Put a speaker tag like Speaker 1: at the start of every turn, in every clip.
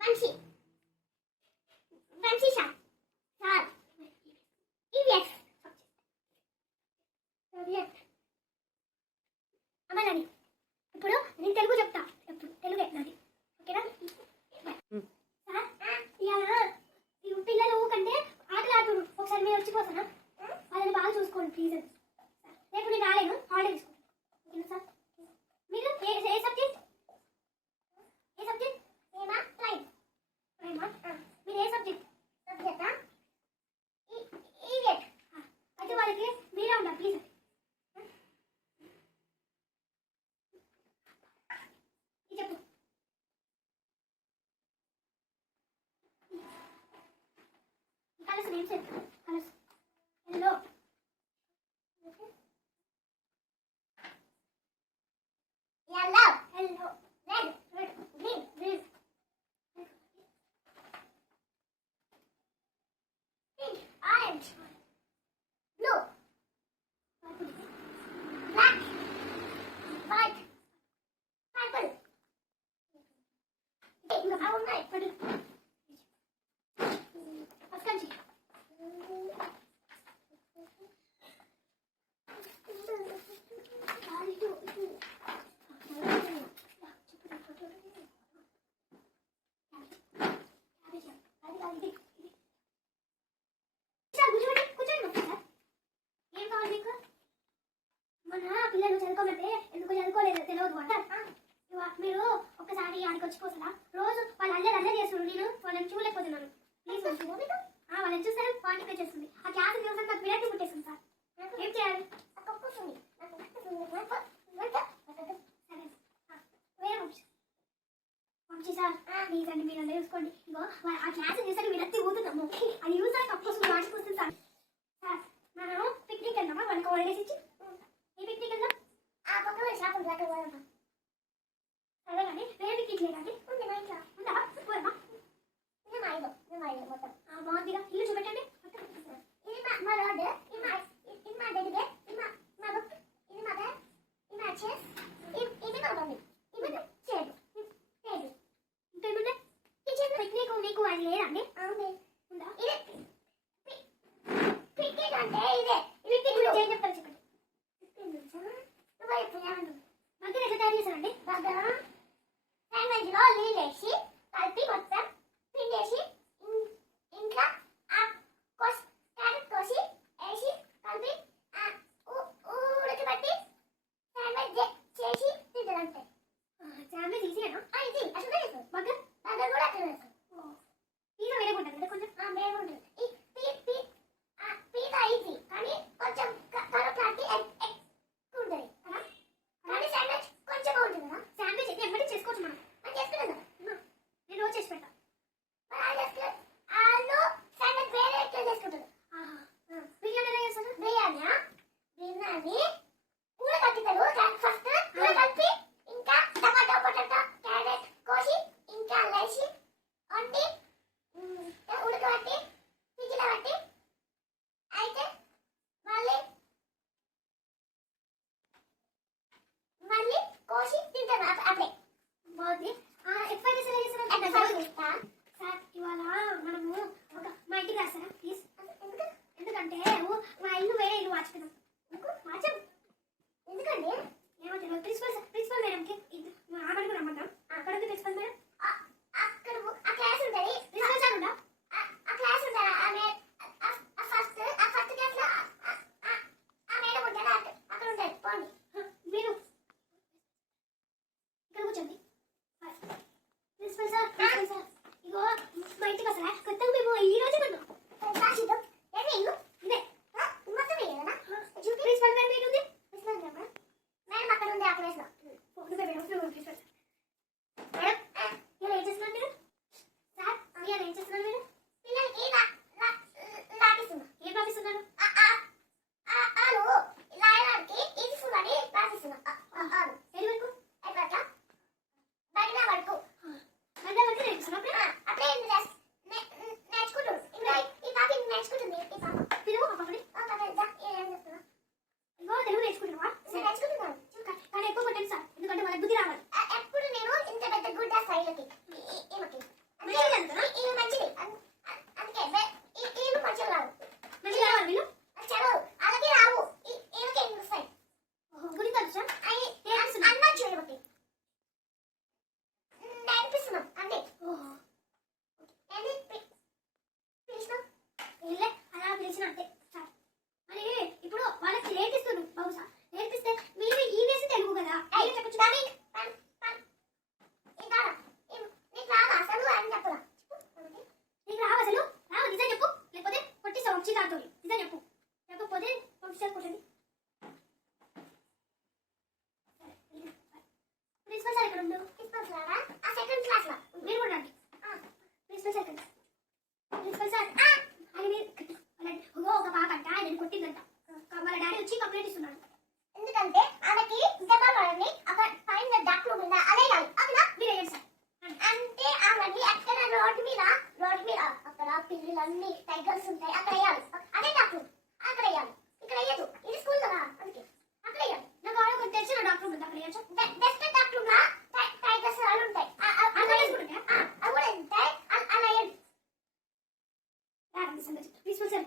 Speaker 1: 关系 Kind of seems. చదువుకోమంటే ఎందుకు చదువుకోలేదు తెలియదు అంటారు మీరు ఒకసారి ఆడికి వచ్చిపోతుందా రోజు వాళ్ళు అల్లరి అల్లరి చేస్తున్నారు. నేను వాళ్ళని చూడలేకపోతున్నాను. ప్లీజ్ వాళ్ళని చూసారు వాటికి వచ్చేస్తుంది ఆ క్లాస్ చూసారు నాకు విరాటి పుట్టేస్తుంది సార్. ఏం చేయాలి? వేరే పంపించి సార్ ప్లీజ్ అండి మీరు అందరూ చూసుకోండి. ఇంకో ఆ క్లాస్ అట్లే. బాగుంది. ఎప్పుడైతే సరే సార్ ఇవాళ మనము ఒక మా ఇంటికి రాస్తారా ప్లీజ్ ఎందుకంటే మా ఇల్లు వేరే ఇల్లు మార్చుకున్నాం. ఎందుకు? మార్చాం. ఎందుకండి? మా ఇంటికి వస్తారా కొత్త మేము ఈ రోజే కొన్నాం 이렇게 పిల్లులు అన్ని టైగర్స్ ఉంటాయి అక్కడ వేయాలి. అదే డాక్టర్. అక్కడ వేయాలి. ఇక్కడ వేయదు ఇది స్కూల్ కదా. అందుకే. అక్కడ వేయాలి. నాకు ఆడ తెలిసిన డాక్టర్ ఉంటుంది అక్కడ వేయచ్చు. బెస్ట్ డాక్టర్ టైగర్స్ అలా ఉంటాయి. అక్కడ వేసుకుంటా అవి కూడా అలా వేయండి. ప్రిన్సిపల్ సార్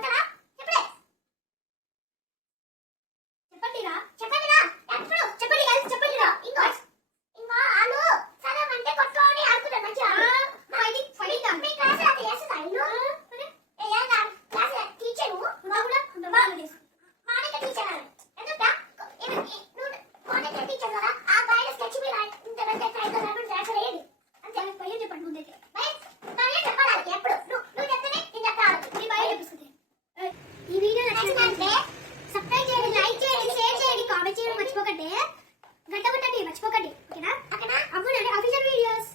Speaker 1: から నచ్చిందంటే సబ్స్క్రైబ్ చేయండి లైక్ చేయండి షేర్ చేయండి కామెంట్ చేయడం మర్చిపోకండి. గంట కొట్టండి మర్చిపోకండి. ఓకేనా? అక్కడ అవునండి అఫీషియల్ వీడియోస్